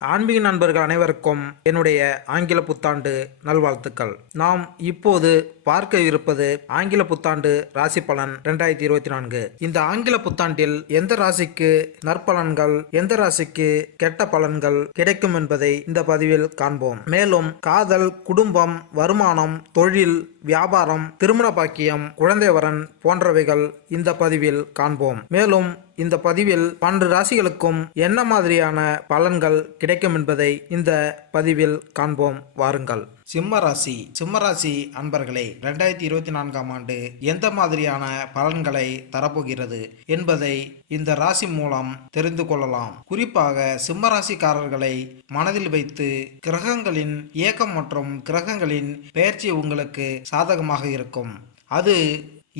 ஆன்மீக நண்பர்கள் அனைவருக்கும் என்னுடைய ஆங்கில புத்தாண்டு நல்வாழ்த்துக்கள். நாம் இப்போது பார்க்க இருப்பது ஆங்கில புத்தாண்டு ராசி பலன் 2024. இந்த ஆங்கில புத்தாண்டில் எந்த ராசிக்கு நற்பலன்கள், எந்த ராசிக்கு கெட்ட பலன்கள் கிடைக்கும் என்பதை இந்த பதிவில் காண்போம். மேலும் காதல், குடும்பம், வருமானம், தொழில், வியாபாரம், திருமண பாக்கியம், குழந்தை வரன் போன்றவைகள் இந்த பதிவில் காண்போம். மேலும் இந்த பதிவில் 12 ராசிகளுக்கும் என்ன மாதிரியான பலன்கள் கிடைக்கும் என்பதை இந்த பதிவில் காண்போம். வாருங்கள். சிம்மராசி அன்பர்களே, 2024ஆம் ஆண்டு எந்த மாதிரியான பலன்களை தரப்போகிறது என்பதை இந்த ராசி மூலம் தெரிந்து கொள்ளலாம். குறிப்பாக சிம்மராசிக்காரர்களை மனதில் வைத்து கிரகங்களின் இயக்கம் மற்றும் கிரகங்களின் பெயர்ச்சி உங்களுக்கு சாதகமாக இருக்கும். அது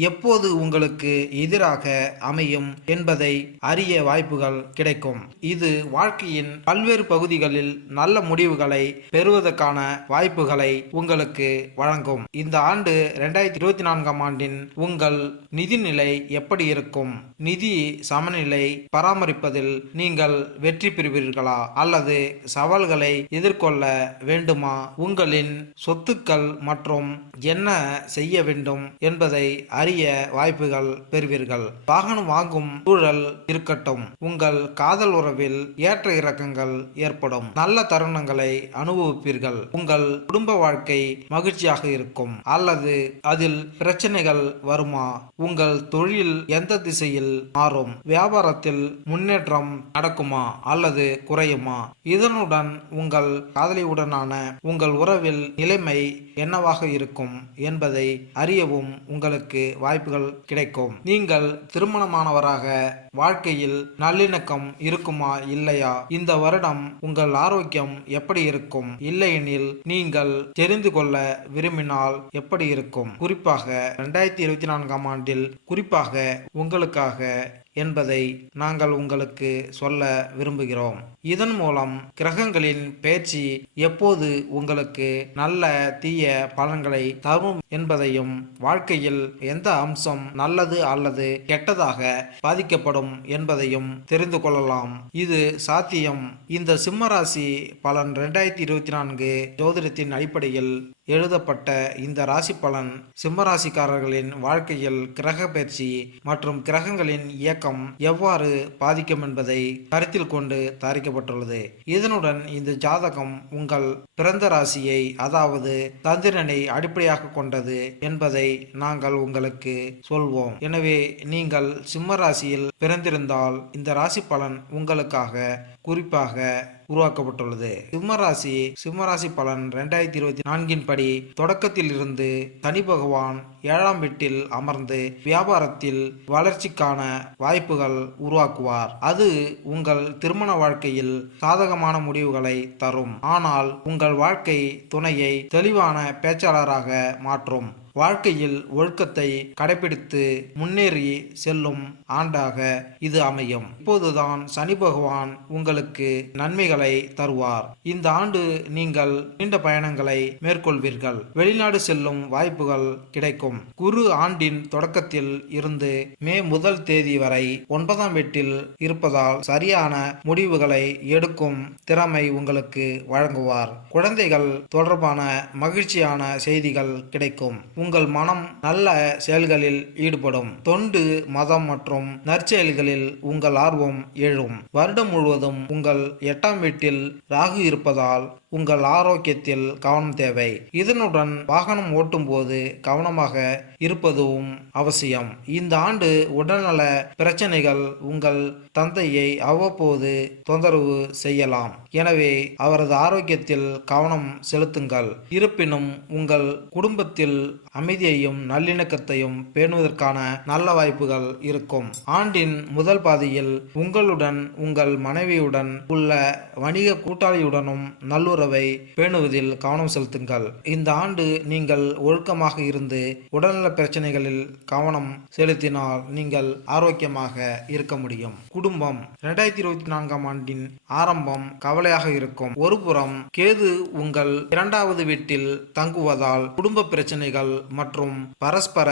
எப்போது உங்களுக்கு எதிராக அமையும் என்பதை அறிய வாய்ப்புகள் கிடைக்கும். இது வாழ்க்கையின் பல்வேறு பகுதிகளில் நல்ல முடிவுகளை பெறுவதற்கான வாய்ப்புகளை உங்களுக்கு வழங்கும். இந்த ஆண்டு 2024ஆம் ஆண்டின் உங்கள் நிதிநிலை எப்படி இருக்கும்? நிதி சமநிலை பராமரிப்பதில் நீங்கள் வெற்றி பெறுவீர்களா அல்லது சவால்களை எதிர்கொள்ள வேண்டுமா? உங்களின் சொத்துக்கள் மற்றும் என்ன செய்ய வேண்டும் என்பதை அறிய வாய்ப்புகள் பெறுவீர்கள். வாகனம் வாங்கும் சூழல் இருக்கட்டும். உங்கள் காதல் உறவில் ஏற்ற இறக்கங்கள் ஏற்படும். நல்ல தருணங்களை அனுபவிப்பீர்கள். உங்கள் குடும்ப வாழ்க்கை மகிழ்ச்சியாக இருக்கும் அல்லது அதில் பிரச்சனைகள் வருமா? உங்கள் தொழில் எந்த திசையில் மாறும்? வியாபாரத்தில் முன்னேற்றம் நடக்குமா அல்லது குறையுமா? இதனுடன் உங்கள் காதலியுடனான உங்கள் உறவில் நிலைமை என்னவாக இருக்கும் என்பதை அறியவும் உங்களுக்கு வாய்ப்புகள் கிடைக்கும். நீங்கள் திருமணமானவராக வாழ்க்கையில் நல்லிணக்கம் இருக்குமா இல்லையா? இந்த வருடம் உங்கள் ஆரோக்கியம் எப்படி இருக்கும்? இல்லையெனில் நீங்கள் தெரிந்து கொள்ள விரும்பினால் எப்படி இருக்கும்? குறிப்பாக 2024ஆம் ஆண்டில் குறிப்பாக உங்களுக்காக என்பதை நாங்கள் உங்களுக்கு சொல்ல விரும்புகிறோம். இதன் மூலம் கிரகங்களின் பெயர்ச்சி எப்போது உங்களுக்கு நல்ல தீய பலன்களை தரும் என்பதையும், வாழ்க்கையில் எந்த அம்சம் நல்லது அல்லது கெட்டதாக பாதிக்கப்படும் என்பதையும் தெரிந்து கொள்ளலாம். இது சாத்தியம். இந்த சிம்மராசி பலன் 2024 ஜோதிடத்தின் அடிப்படையில் எழுதப்பட்ட இந்த ராசி பலன் சிம்மராசிக்காரர்களின் வாழ்க்கையில் கிரக பயிற்சி மற்றும் கிரகங்களின் இயக்கம் எவ்வாறு பாதிக்கும் என்பதை கருத்தில் கொண்டு தயாரிக்கப்பட்டுள்ளது. இதனுடன் இந்த ஜாதகம் உங்கள் பிறந்த ராசியை, அதாவது சந்திரனை அடிப்படையாக கொண்டது என்பதை நாங்கள் உங்களுக்கு சொல்வோம். எனவே நீங்கள் சிம்ம ராசியில் பிறந்திருந்தால் இந்த ராசி பலன் உங்களுக்காக குறிப்பாக உருவாக்கப்பட்டுள்ளது. சிம்மராசி பலன் 2024 படி தொடக்கத்தில் இருந்து சனி பகவான் 7ஆம் வீட்டில் அமர்ந்து வியாபாரத்தில் வளர்ச்சிக்கான வாய்ப்புகள் உருவாக்குவார். அது உங்கள் திருமண வாழ்க்கையில் சாதகமான முடிவுகளை தரும். ஆனால் உங்கள் வாழ்க்கை துணையை தெளிவான பேச்சாளராக மாற்றும். வாழ்க்கையில் ஒழுக்கத்தை கடைபிடித்து முன்னேறி செல்லும் ஆண்டாக இது அமையும். இப்போதுதான் சனி பகவான் உங்களுக்கு நன்மைகளை தருவார். இந்த ஆண்டு நீங்கள் நீண்ட பயணங்களை மேற்கொள்வீர்கள். வெளிநாடு செல்லும் வாய்ப்புகள் கிடைக்கும். குரு ஆண்டின் தொடக்கத்தில் இருந்து மே 1 தேதி வரை 9ஆம் வீட்டில் இருப்பதால் சரியான முடிவுகளை எடுக்கும் திறமை உங்களுக்கு வழங்குவார். குழந்தைகள் தொடர்பான மகிழ்ச்சியான செய்திகள் கிடைக்கும். உங்கள் மனம் நல்ல செயல்களில் ஈடுபடும். தொண்டு, மதம் மற்றும் நற்செயல்களில் உங்கள் ஆர்வம் எழும். வருடம் முழுவதும் உங்கள் 8ஆம் வீட்டில் ராகு இருப்பதால் உங்கள் ஆரோக்கியத்தில் கவனம் தேவை. இதனுடன் வாகனம் ஓட்டும் போது கவனமாக இருப்பதும் அவசியம். இந்த ஆண்டு உடல்நல பிரச்சனைகள் உங்கள் தந்தையை அவ்வப்போது தொந்தரவு செய்யலாம். எனவே அவரது ஆரோக்கியத்தில் கவனம் செலுத்துங்கள். இருப்பினும் உங்கள் குடும்பத்தில் அமைதியையும் நல்லிணக்கத்தையும் பேணுவதற்கான நல்ல வாய்ப்புகள் இருக்கும். ஆண்டின் முதல் பாதியில் உங்களுடன் உங்கள் மனைவியுடன் உள்ள வணிக கூட்டாளியுடனும் நல்லுறவு உறவை பேணுவதில் கவனம் செலுத்துங்கள். இந்த ஆண்டு நீங்கள் ஒழுக்கமாக இருந்து உடல்நல பிரச்சனைகளில் கவனம் செலுத்தினால் நீங்கள் ஆரோக்கியமாக இருக்க முடியும். குடும்பம் 2024ஆம் ஆண்டின் ஆரம்பம் கவலையாக இருக்கும். ஒருபுறம் கேது உங்கள் 2வது வீட்டில் தங்குவதால் குடும்ப பிரச்சனைகள் மற்றும் பரஸ்பர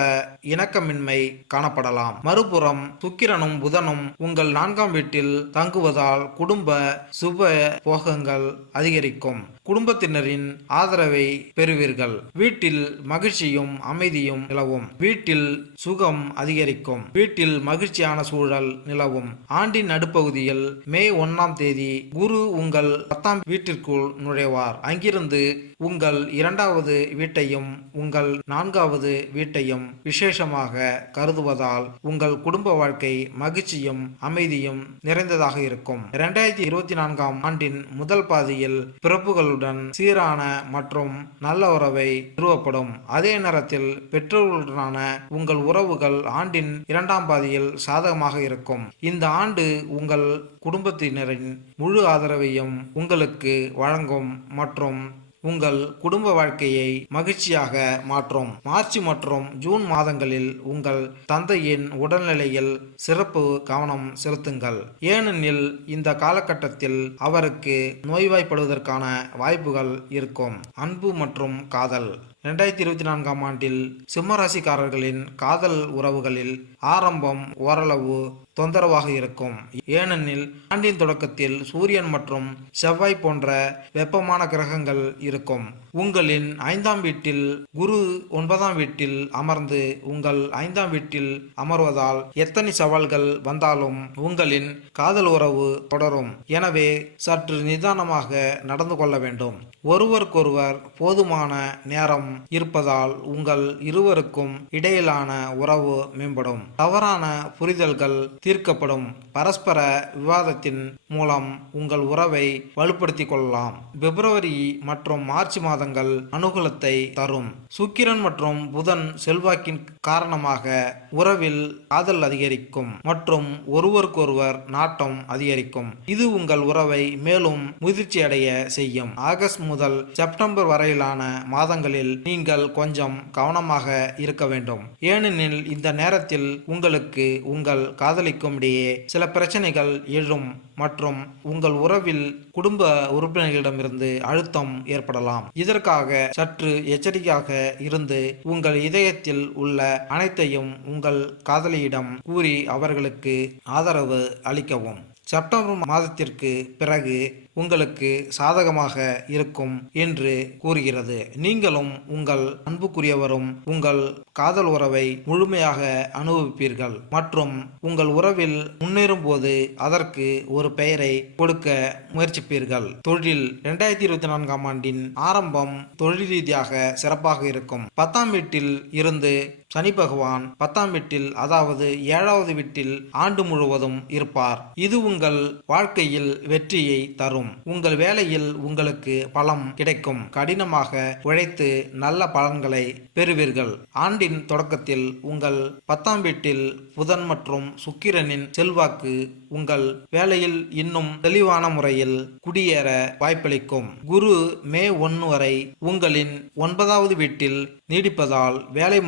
இணக்கமின்மை காணப்படலாம். மறுபுறம் சுக்கிரனும் புதனும் உங்கள் 4ஆம் வீட்டில் தங்குவதால் குடும்ப சுப போகங்கள் அதிகரிக்கும். குடும்பத்தினரின் ஆதரவை பெறுவீர்கள். வீட்டில் மகிழ்ச்சியும் அமைதியும் நிலவும். வீட்டில் சுகம் அதிகரிக்கும். வீட்டில் மகிழ்ச்சியான சூழல் நிலவும். ஆண்டின் நடுப்பகுதியில் மே 1ஆம் தேதி குரு உங்கள் 10ஆம் வீட்டிற்குள் நுழைவார். அங்கிருந்து உங்கள் 2வது வீட்டையும் உங்கள் 4வது வீட்டையும் விசேஷமாக கருதுவதால் உங்கள் குடும்ப வாழ்க்கை மகிழ்ச்சியும் அமைதியும் நிறைந்ததாக இருக்கும். 2024ஆம் ஆண்டின் முதல் பாதியில் பிறப்புகளுடன் சீரான மற்றும் நல்ல உறவை நிறுவப்படும். அதே நேரத்தில் பெற்றோர்களுடனான உங்கள் உறவுகள் ஆண்டின் 2ஆம் பாதியில் சாதகமாக இருக்கும். இந்த ஆண்டு உங்கள் குடும்பத்தினரின் முழு ஆதரவையும் உங்களுக்கு வழங்கும் மற்றும் உங்கள் குடும்ப வாழ்க்கையை மகிழ்ச்சியாக மாற்றும். மார்ச் மற்றும் ஜூன் மாதங்களில் உங்கள் தந்தையின் உடல்நிலையில் சிறப்பு கவனம் செலுத்துங்கள். ஏனெனில் இந்த காலகட்டத்தில் அவருக்கு நோய்வாய்ப்படுவதற்கான வாய்ப்புகள் இருக்கும். அன்பு மற்றும் காதல் 2024ஆம் ஆண்டில் சிம்மராசிக்காரர்களின் காதல் உறவுகளில் ஆரம்பம் ஓரளவு தொந்தரவாக இருக்கும். ஏனெனில் ஆண்டின் தொடக்கத்தில் சூரியன் மற்றும் செவ்வாய் போன்ற வெப்பமான கிரகங்கள் இருக்கும். உங்களின் 5ஆம் வீட்டில் குரு 9ஆம் வீட்டில் அமர்ந்து உங்கள் 5ஆம் வீட்டில் அமர்வதால் எத்தனை சவால்கள் வந்தாலும் உங்களின் காதல் உறவு தொடரும். எனவே சற்று நிதானமாக நடந்து கொள்ள வேண்டும். ஒருவருக்கொருவர் போதுமான நேரம் இருப்பதால் உங்கள் இருவருக்கும் இடையிலான உறவு மேம்படும். தவறான புரிதல்கள் தீர்க்கப்படும். பரஸ்பர விவாதத்தின் மூலம் உங்கள் உறவை வலுப்படுத்திக் கொள்ளலாம். பிப்ரவரி மற்றும் மார்ச் மாதங்கள் அனுகூலத்தை தரும். சுக்கிரன் மற்றும் புதன் செல்வாக்கின் காரணமாக உறவில் காதல் அதிகரிக்கும் மற்றும் ஒருவருக்கொருவர் நாட்டம் அதிகரிக்கும். இது உங்கள் உறவை மேலும் முதிர்ச்சி அடைய செய்யும். ஆகஸ்ட் முதல் செப்டம்பர் வரையிலான மாதங்களில் நீங்கள் கொஞ்சம் கவனமாக இருக்க வேண்டும். ஏனெனில் இந்த நேரத்தில் உங்களுக்கு உங்கள் காதலிக்கும் இடையே சில பிரச்சனைகள் எழும் மற்றும் உங்கள் உறவில் குடும்ப உறுப்பினர்களிடமிருந்து அழுத்தம் ஏற்படலாம். இதற்காக சற்று எச்சரிக்கையாக இருந்து உங்கள் இதயத்தில் உள்ள அனைத்தையும் உங்கள் காதலியிடம் கூறி அவர்களுக்கு ஆதரவு அளிக்கவும். செப்டம்பர் மாதத்திற்கு பிறகு உங்களுக்கு சாதகமாக இருக்கும் என்று கூறுகிறது. நீங்களும் உங்கள் அன்புக்குரியவரும் உங்கள் காதல் உறவை முழுமையாக அனுபவிப்பீர்கள் மற்றும் உங்கள் உறவில் முன்னேறும் போது அதற்கு ஒரு பெயரை கொடுக்க முயற்சிப்பீர்கள். தொழில் 2024ஆம் ஆண்டின் ஆரம்பம் தொழில் ரீதியாக சிறப்பாக இருக்கும். 10ஆம் வீட்டில் இருந்து சனி பகவான் 10ஆம் வீட்டில் அதாவது 7வது வீட்டில் ஆண்டு முழுவதும் இருப்பார். இது உங்கள் வாழ்க்கையில் வெற்றியை தரும். உங்கள் வேலையில் உங்களுக்கு பலம் கிடைக்கும். கடினமாக உழைத்து நல்ல பலன்களை பெறுவீர்கள். ஆண்டின் தொடக்கத்தில் உங்கள் 10ஆம் வீட்டில் புதன் மற்றும் சுக்கிரனின் செல்வாக்கு உங்கள் வேலையில் இன்னும் தெளிவான முறையில் குடியேற வாய்ப்பளிக்கும். குரு மே 1 வரை உங்களின் 9வது வீட்டில் நீடிப்பதால் வேலை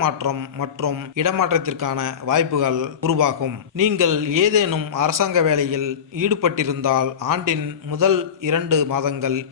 மாற்றம் மற்றும் இடமாற்றத்திற்கான வாய்ப்புகள் உருவாகும். நீங்கள் ஏதேனும் அரசாங்க வேலையில் ஈடுபட்டிருந்தால் ஆண்டின் முதல் 2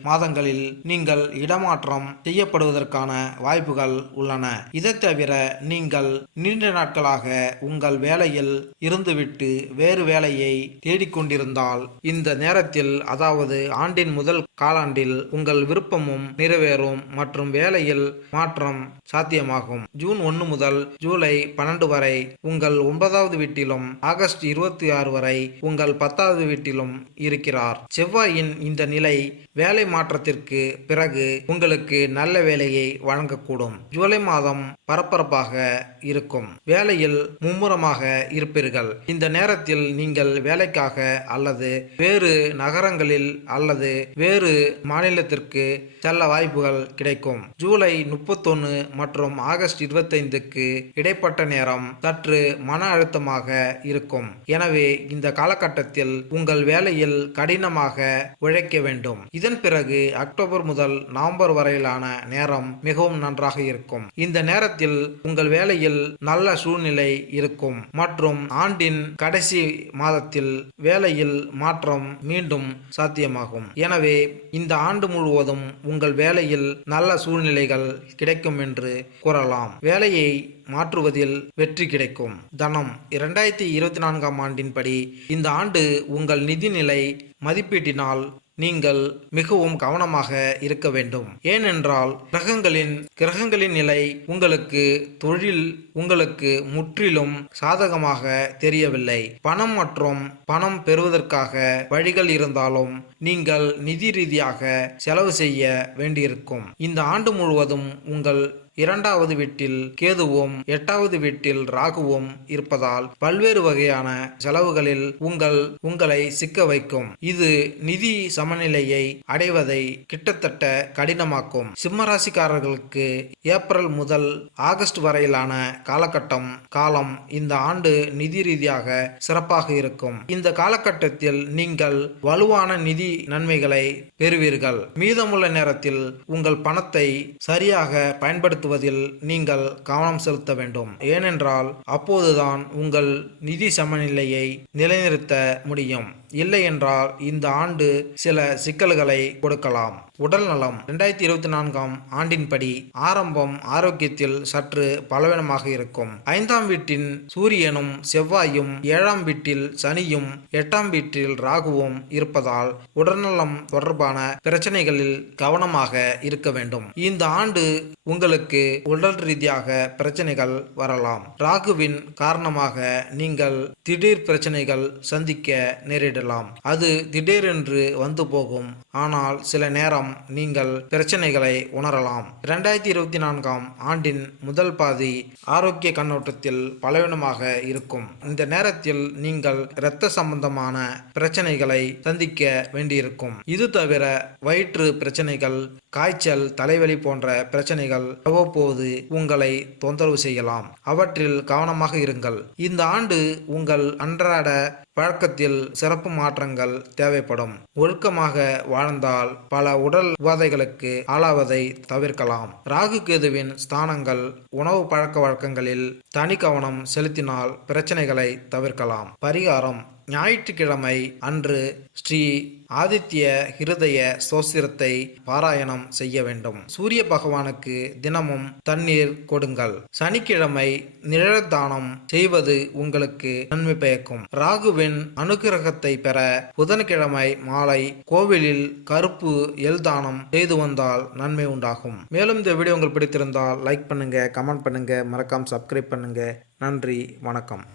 மாதங்களில் நீங்கள் இடமாற்றம் செய்யப்படுவதற்கான வாய்ப்புகள் உள்ளன. இதை தவிர நீங்கள் நீண்ட நாட்களாக உங்கள் வேலையில் இருந்துவிட்டு வேறு வேலையை தேடிக்கொண்டிருந்தால் இந்த நேரத்தில் அதாவது ஆண்டின் முதல் காலாண்டில் உங்கள் விருப்பமும் நிறைவேறும் மற்றும் வேலையில் மாற்றம் சாத்தியமாகும். ஜூன் 1 முதல் ஜூலை 12 வரை உங்கள் 9வது வீட்டிலும் ஆகஸ்ட் 26 வரை உங்கள் 10வது வீட்டிலும் இருக்கிறார். செவ்வாயின் இந்த நிலை வேலை மாற்றத்திற்கு பிறகு உங்களுக்கு நல்ல வேலையை வழங்கக்கூடும். ஜூலை மாதம் பரபரப்பாக இருக்கும். வேலையில் மும்முரமாக இருப்பீர்கள். இந்த நேரத்தில் நீங்கள் வேலைக்காக அல்லது வேறு நகரங்களில் அல்லது வேறு மாநிலத்திற்கு செல்ல வாய்ப்புகள் கிடைக்கும். ஜூலை 31 மற்றும் ஆகஸ்ட் 25க்கு இடைப்பட்ட நேரம் சற்று மன அழுத்தமாக இருக்கும். எனவே இந்த காலகட்டத்தில் உங்கள் வேலையில் கடின கடினமாக உழைக்க வேண்டும். இதன் பிறகு அக்டோபர் முதல் நவம்பர் வரையிலான நேரம் மிகவும் நன்றாக இருக்கும். இந்த நேரத்தில் உங்கள் வேலையில் நல்ல சூழ்நிலை இருக்கும் மற்றும் ஆண்டின் கடைசி மாதத்தில் வேலையில் மாற்றம் மீண்டும் சாத்தியமாகும். எனவே இந்த ஆண்டு முழுவதும் உங்கள் வேலையில் நல்ல சூழ்நிலைகள் கிடைக்கும் என்று கூறலாம். வேலையை மாற்றுவதில் வெற்றி கிடைக்கும். தனம் 2024ஆம் ஆண்டின்படி இந்த ஆண்டு உங்கள் நிதிநிலை மதிப்பீட்டினால் நீங்கள் மிகவும் கவனமாக இருக்க வேண்டும். ஏனென்றால் கிரகங்களின் நிலை உங்களுக்கு முற்றிலும் சாதகமாக தெரியவில்லை. பணம் மற்றும் பணம் பெறுவதற்காக வழிகள் இருந்தாலும் நீங்கள் நிதி ரீதியாக செலவு செய்ய வேண்டியிருக்கும். இந்த ஆண்டு முழுவதும் உங்கள் 2வது வீட்டில் கேதுவும் 8வது வீட்டில் ராகுவும் இருப்பதால் பல்வேறு வகையான செலவுகளில் உங்களை சிக்க வைக்கும். இது நிதி சமநிலையை அடைவதை கிட்டத்தட்ட கடினமாக்கும். சிம்மராசிக்காரர்களுக்கு ஏப்ரல் முதல் ஆகஸ்ட் வரையிலான காலம் இந்த ஆண்டு நிதி ரீதியாக சிறப்பாக இருக்கும். இந்த காலகட்டத்தில் நீங்கள் வலுவான நிதி நன்மைகளை பெறுவீர்கள். மீதமுள்ள நேரத்தில் உங்கள் பணத்தை சரியாக பயன்படுத்த நீங்கள் கவனம் செலுத்த வேண்டும். ஏனென்றால் அப்போதுதான் உங்கள் நிதி சமநிலையை நிலைநிறுத்த முடியும். இல்லை என்றால் இந்த ஆண்டு சில சிக்கல்களை கொடுக்கலாம். உடல் நலம் 2024ஆம் ஆண்டின்படி ஆரம்பம் ஆரோக்கியத்தில் சற்று பலவீனமாக இருக்கும். 5ஆம் வீட்டின் சூரியனும் செவ்வாயும் 7ஆம் வீட்டில் சனியும் 8ஆம் வீட்டில் ராகுவும் இருப்பதால் உடல்நலம் தொடர்பான பிரச்சனைகளில் கவனமாக இருக்க வேண்டும். இந்த ஆண்டு உங்களுக்கு உடல் ரீதியாக பிரச்சனைகள் வரலாம். ராகுவின் காரணமாக நீங்கள் திடீர் பிரச்சனைகள் சந்திக்க நேரிடலாம். அது திடீரென்று வந்து போகும். ஆனால் சில நேரம் நீங்கள் பிரச்சனைகளை உணரலாம். 2024ஆம் ஆண்டின் முதல் பாதி ஆரோக்கிய கண்ணோட்டத்தில் பலவீனமாக இருக்கும். இந்த நேரத்தில் நீங்கள் இரத்த சம்பந்தமான பிரச்சனைகளை சந்திக்க வேண்டியிருக்கும். இது தவிர வயிற்று பிரச்சனைகள், காய்ச்சல், தலைவலி போன்ற பிரச்சனைகள் அவ்வப்போது உங்களை தொந்தரவு செய்யலாம். அவற்றில் கவனமாக இருங்கள். இந்த ஆண்டு உங்கள் அன்றாட பழக்கத்தில் சிறப்பு மாற்றங்கள் தேவைப்படும். ஒழுக்கமாக வாழ்ந்தால் பல உடல் உபாதைகளுக்கு ஆளாவதை தவிர்க்கலாம். ராகு கேதுவின் ஸ்தானங்கள் உணவு பழக்க வழக்கங்களில் தனி கவனம் செலுத்தினால் பிரச்சனைகளை தவிர்க்கலாம். பரிகாரம்: ஞாயிற்றுக்கிழமை அன்று ஸ்ரீ ஆதித்ய ஹிருதய ஸ்தோத்திரத்தை பாராயணம் செய்ய வேண்டும். சூரிய பகவானுக்கு தினமும் தண்ணீர் கொடுங்கள். சனிக்கிழமை நிழல் தானம் செய்வது உங்களுக்கு நன்மை பயக்கும். ராகுவின் அனுகிரகத்தை பெற புதன்கிழமை மாலை கோவிலில் கருப்பு எல் தானம் செய்து வந்தால் நன்மை உண்டாகும். மேலும் இந்த வீடியோ உங்களுக்கு பிடித்திருந்தால் லைக் பண்ணுங்க, கமெண்ட் பண்ணுங்க, மறக்காம சப்ஸ்கிரைப் பண்ணுங்க. நன்றி, வணக்கம்.